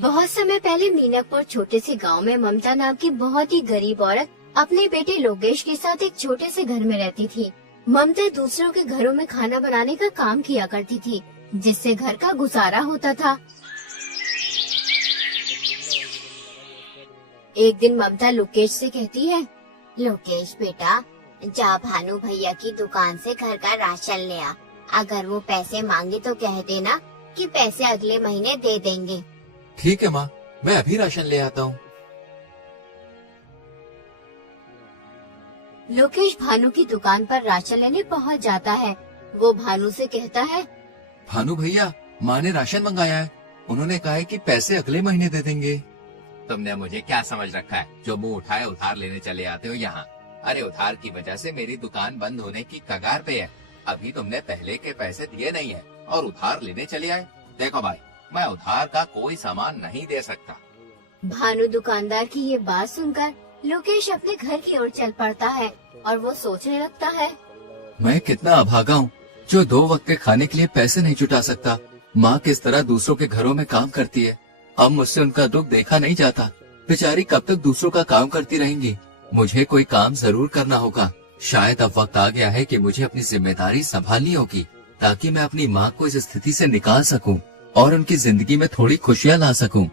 बहुत समय पहले मीनापुर छोटे से गांव में ममता नाम की बहुत ही गरीब औरत अपने बेटे लोकेश के साथ एक छोटे से घर में रहती थी। ममता दूसरों के घरों में खाना बनाने का काम किया करती थी, जिससे घर का गुजारा होता था। एक दिन ममता लोकेश से कहती है, लोकेश बेटा, जा भानु भैया की दुकान से घर का राशन ले आ। अगर वो पैसे मांगे तो कह देना कि पैसे अगले महीने दे देंगे। ठीक है माँ, मैं अभी राशन ले आता हूँ। लोकेश भानु की दुकान पर राशन लेने पहुँच जाता है। वो भानु से कहता है, भानु भैया, माँ ने राशन मंगाया है। उन्होंने कहा है कि पैसे अगले महीने दे देंगे। तुमने मुझे क्या समझ रखा है, जो मुंह उठाए उधार लेने चले आते हो यहाँ। अरे उधार की वजह से मेरी दुकान बंद होने की कगार पे है। अभी तुमने पहले के पैसे दिए नहीं है और उधार लेने चले आए। देखो भाई, मैं उधार का कोई सामान नहीं दे सकता। भानु दुकानदार की ये बात सुनकर लोकेश अपने घर की ओर चल पड़ता है और वो सोचने लगता है, मैं कितना अभागा हूँ जो 2 वक्त के खाने के लिए पैसे नहीं जुटा सकता। माँ किस तरह दूसरों के घरों में काम करती है। अब मुझसे उनका दुख देखा नहीं जाता। बेचारी कब तक दूसरों का काम करती रहेंगी। मुझे कोई काम जरूर करना होगा। शायद अब वक्त आ गया है कि मुझे अपनी जिम्मेदारी संभालनी होगी, ताकि मैं अपनी माँ को इस स्थिति से निकाल सकूं और उनकी जिंदगी में थोड़ी खुशियाँ ला सकूं।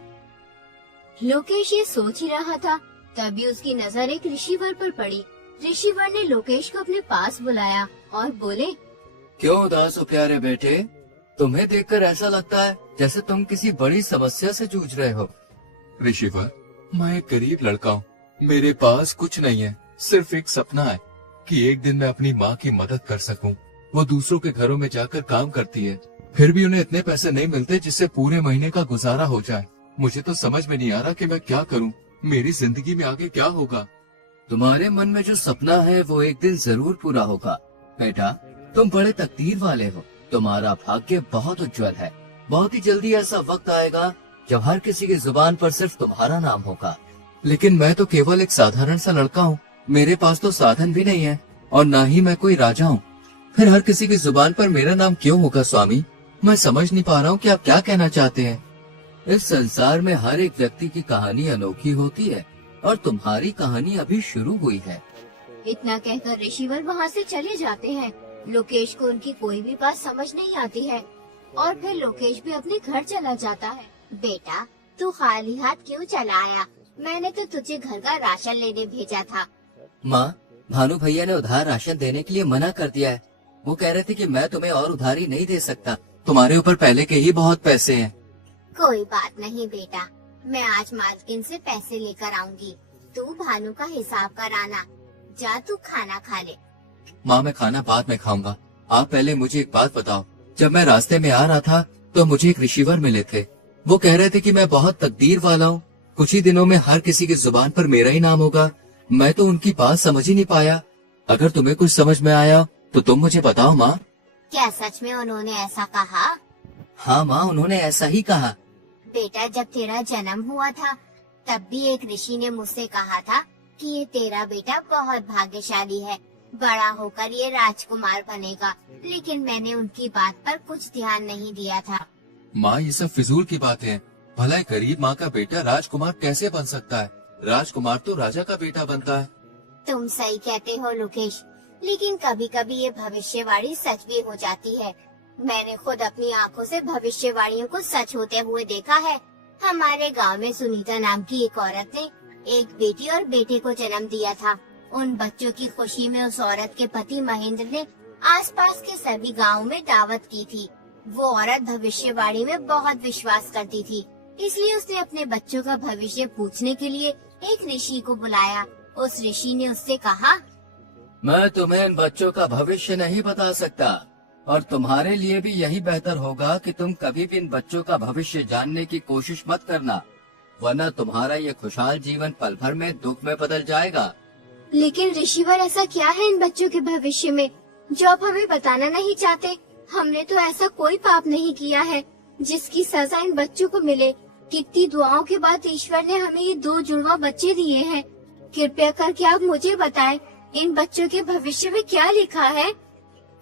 लोकेश ये सोच ही रहा था, तभी उसकी नजर एक ऋषिवर पर पड़ी। ऋषिवर ने लोकेश को अपने पास बुलाया और बोले, क्यों उदास हो प्यारे बेटे? तुम्हें देखकर ऐसा लगता है जैसे तुम किसी बड़ी समस्या से जूझ रहे हो। ऋषिवर, मैं एक गरीब लड़का हूँ। मेरे पास कुछ नहीं है, सिर्फ एक सपना है कि एक दिन मैं अपनी माँ की मदद कर सकूं। वो दूसरों के घरों में जाकर काम करती है, फिर भी उन्हें इतने पैसे नहीं मिलते जिससे पूरे महीने का गुजारा हो जाए। मुझे तो समझ में नहीं आ रहा कि मैं क्या करूं। मेरी जिंदगी में आगे क्या होगा? तुम्हारे मन में जो सपना है वो एक दिन जरूर पूरा होगा बेटा। तुम बड़े तकदीर वाले हो। तुम्हारा भाग्य बहुत उज्जवल है। बहुत ही जल्दी ऐसा वक्त आएगा जब हर किसी की जुबान पर सिर्फ तुम्हारा नाम होगा। लेकिन मैं तो केवल एक साधारण सा लड़का हूँ। मेरे पास तो साधन भी नहीं है और न ही मैं कोई राजा हूँ। फिर हर किसी की जुबान पर मेरा नाम क्यों होगा स्वामी? मैं समझ नहीं पा रहा हूँ कि आप क्या कहना चाहते हैं। इस संसार में हर एक व्यक्ति की कहानी अनोखी होती है और तुम्हारी कहानी अभी शुरू हुई है। इतना कहकर ऋषिवर वहाँ से चले जाते हैं। लोकेश को उनकी कोई भी बात समझ नहीं आती है और फिर लोकेश भी अपने घर चला जाता है। बेटा, तू खाली हाथ क्यों चला आया? मैंने तो तुझे घर का राशन लेने भेजा था। माँ, भानु भैया ने उधार राशन देने के लिए मना कर दिया है। वो कह रहे थे कि मैं तुम्हें और उधारी नहीं दे सकता। तुम्हारे ऊपर पहले के ही बहुत पैसे हैं। कोई बात नहीं बेटा, मैं आज मालकिन से पैसे लेकर आऊंगी। तू भानु का हिसाब कराना। जा तू खाना खा ले। माँ, मैं खाना बाद में खाऊंगा। आप पहले मुझे एक बात बताओ। जब मैं रास्ते में आ रहा था तो मुझे एक ऋषिवर मिले थे। वो कह रहे थे कि मैं बहुत तकदीर वाला हूँ। कुछ ही दिनों में हर किसी की जुबान पर मेरा ही नाम होगा। मैं तो उनकी बात समझ ही नहीं पाया। अगर तुम्हें कुछ समझ में आया तो तुम मुझे बताओ माँ। क्या सच में उन्होंने ऐसा कहा? हाँ माँ, उन्होंने ऐसा ही कहा। बेटा, जब तेरा जन्म हुआ था तब भी एक ऋषि ने मुझसे कहा था कि ये तेरा बेटा बहुत भाग्यशाली है, बड़ा होकर ये राजकुमार बनेगा। लेकिन मैंने उनकी बात पर कुछ ध्यान नहीं दिया था। माँ, ये सब फिजूल की बातें हैं। भला एक गरीब माँ का बेटा राजकुमार कैसे बन सकता है? राजकुमार तो राजा का बेटा बनता है। तुम सही कहते हो लोकेश, लेकिन कभी कभी ये भविष्यवाणी सच भी हो जाती है। मैंने खुद अपनी आंखों से भविष्यवाणियों को सच होते हुए देखा है। हमारे गांव में सुनीता नाम की एक औरत ने एक बेटी और बेटे को जन्म दिया था। उन बच्चों की खुशी में उस औरत के पति महेंद्र ने आसपास के सभी गाँव में दावत की थी। वो औरत भविष्यवाणी में बहुत विश्वास करती थी, इसलिए उसने अपने बच्चों का भविष्य पूछने के लिए एक ऋषि को बुलाया। उस ऋषि ने उससे कहा, मैं तुम्हें इन बच्चों का भविष्य नहीं बता सकता और तुम्हारे लिए भी यही बेहतर होगा कि तुम कभी भी इन बच्चों का भविष्य जानने की कोशिश मत करना, वरना तुम्हारा ये खुशहाल जीवन पल भर में दुख में बदल जाएगा। लेकिन ऋषिवर, ऐसा क्या है इन बच्चों के भविष्य में जो आप हमें बताना नहीं चाहते? हमने तो ऐसा कोई पाप नहीं किया है जिसकी सजा इन बच्चों को मिले। कितनी दुआओं के बाद ईश्वर ने हमें ये 2 जुड़वा बच्चे दिए हैं। कृपया करके आप मुझे बताएं, इन बच्चों के भविष्य में क्या लिखा है?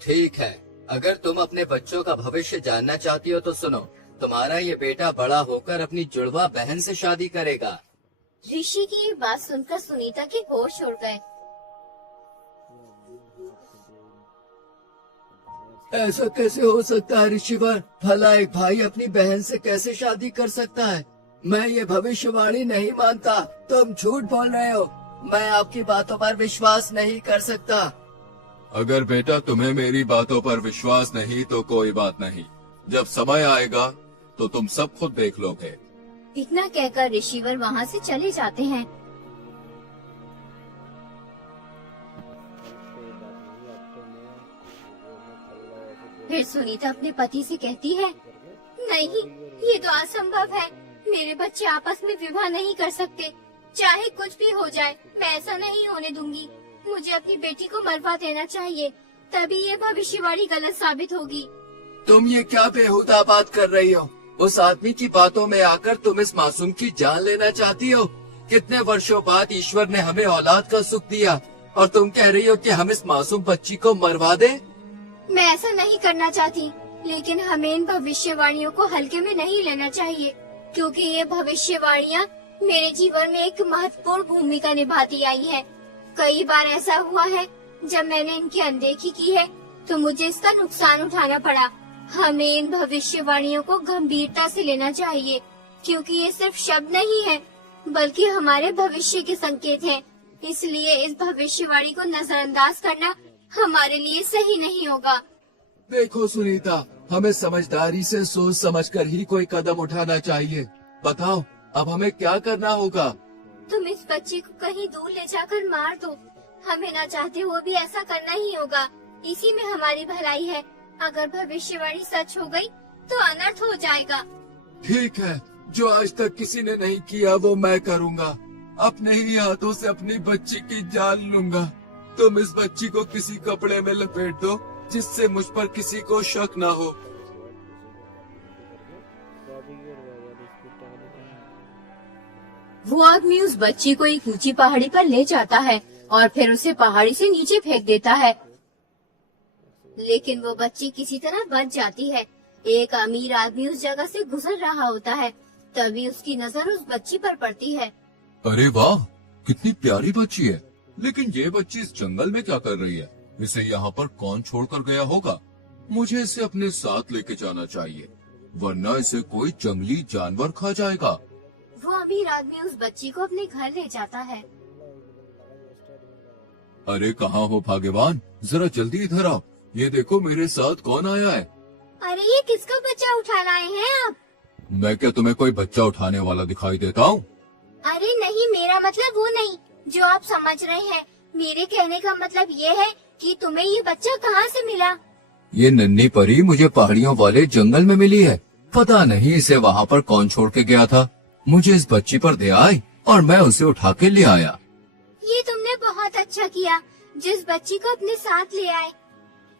ठीक है, अगर तुम अपने बच्चों का भविष्य जानना चाहती हो तो सुनो, तुम्हारा ये बेटा बड़ा होकर अपनी जुड़वा बहन से शादी करेगा। ऋषि की ये बात सुनकर सुनीता के होश उड़ गए। ऐसा कैसे हो सकता है ऋषिवर? भला एक भाई अपनी बहन से कैसे शादी कर सकता है? मैं ये भविष्यवाणी नहीं मानता। तुम झूठ बोल रहे हो। मैं आपकी बातों पर विश्वास नहीं कर सकता। अगर बेटा तुम्हें मेरी बातों पर विश्वास नहीं तो कोई बात नहीं। जब समय आएगा तो तुम सब खुद देख लोगे। इतना कहकर ऋषिवर वहाँ से चले जाते हैं। फिर सुनीता अपने पति से कहती है, नहीं, ये तो असंभव है। मेरे बच्चे आपस में विवाह नहीं कर सकते। चाहे कुछ भी हो जाए, मैं ऐसा नहीं होने दूंगी। मुझे अपनी बेटी को मरवा देना चाहिए, तभी ये भविष्यवाणी गलत साबित होगी। तुम ये क्या बेहुदा बात कर रही हो? उस आदमी की बातों में आकर तुम इस मासूम की जान लेना चाहती हो? कितने वर्षों बाद ईश्वर ने हमें औलाद का सुख दिया और तुम कह रही हो कि हम इस मासूम बच्ची को मरवा दें? मैं ऐसा नहीं करना चाहती, लेकिन हमें इन भविष्यवाणियों को हल्के में नहीं लेना चाहिए, क्योंकि ये भविष्यवाणियाँ मेरे जीवन में एक महत्वपूर्ण भूमिका निभाती आई है। कई बार ऐसा हुआ है जब मैंने इनकी अनदेखी की है तो मुझे इसका नुकसान उठाना पड़ा। हमें इन भविष्यवाणियों को गंभीरता से लेना चाहिए, क्योंकि ये सिर्फ शब्द नहीं है, बल्कि हमारे भविष्य के संकेत हैं। इसलिए इस भविष्यवाणी को नजरअंदाज करना हमारे लिए सही नहीं होगा। देखो सुनीता, हमें समझदारी से सोच समझकर ही कोई कदम उठाना चाहिए। बताओ, अब हमें क्या करना होगा? तुम इस बच्चे को कहीं दूर ले जाकर मार दो। हमें ना चाहते हुए भी ऐसा करना ही होगा। इसी में हमारी भलाई है। अगर भविष्यवाणी सच हो गई तो अनर्थ हो जाएगा। ठीक है, जो आज तक किसी ने नहीं किया वो मैं करूँगा। अपने ही हाथों से अपनी बच्ची की जान लूंगा। तुम इस बच्ची को किसी कपड़े में लपेट दो जिससे मुझ पर किसी को शक न हो। वो आदमी उस बच्ची को एक ऊंची पहाड़ी पर ले जाता है और फिर उसे पहाड़ी से नीचे फेंक देता है, लेकिन वो बच्ची किसी तरह बच जाती है। एक अमीर आदमी उस जगह से गुजर रहा होता है, तभी उसकी नजर उस बच्ची पर पड़ती है। अरे वाह, कितनी प्यारी बच्ची है। लेकिन ये बच्ची इस जंगल में क्या कर रही है? इसे यहाँ पर कौन छोड़कर गया होगा? मुझे इसे अपने साथ लेके जाना चाहिए, वरना इसे कोई जंगली जानवर खा जाएगा। वो अमीर आदमी उस बच्ची को अपने घर ले जाता है। अरे कहाँ हो भाग्यवान, जरा जल्दी इधर आओ। ये देखो मेरे साथ कौन आया है। अरे ये किसका बच्चा उठा लाए हैं आप? मैं क्या तुम्हें कोई बच्चा उठाने वाला दिखाई देता हूँ? अरे नहीं, मेरा मतलब वो नहीं जो आप समझ रहे हैं। मेरे कहने का मतलब ये है कि तुम्हें ये बच्चा कहाँ से मिला? ये नन्ही परी मुझे पहाड़ियों वाले जंगल में मिली है। पता नहीं इसे वहाँ पर कौन छोड़ के गया था। मुझे इस बच्ची पर दया आई और मैं उसे उठा के ले आया। ये तुमने बहुत अच्छा किया, जिस बच्ची को अपने साथ ले आए।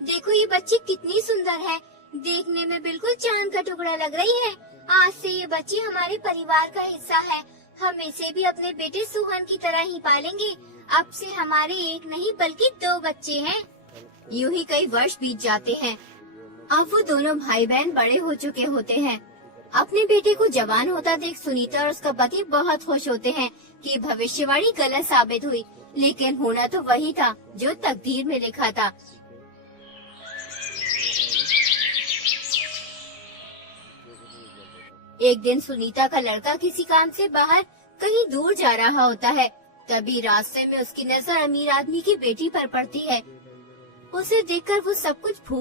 देखो ये बच्ची कितनी सुंदर है, देखने में बिल्कुल चांद का टुकड़ा लग रही है। आज से ये बच्ची हमारे परिवार का हिस्सा है। हम इसे भी अपने बेटे सुहन की तरह ही पालेंगे। अब से हमारे एक नहीं बल्कि 2 बच्चे हैं। यूं ही कई वर्ष बीत जाते हैं। अब वो दोनों भाई बहन बड़े हो चुके होते हैं। अपने बेटे को जवान होता देख सुनीता और उसका पति बहुत खुश होते हैं कि भविष्यवाणी गलत साबित हुई, लेकिन होना तो वही था जो तकदीर में लिखा था। एक दिन सुनीता का लड़का किसी काम से बाहर कहीं दूर जा रहा होता है। तभी रास्ते में उसकी नजर अमीर आदमी की बेटी पर पड़ती है। उसे देखकर वो सब कुछ भूल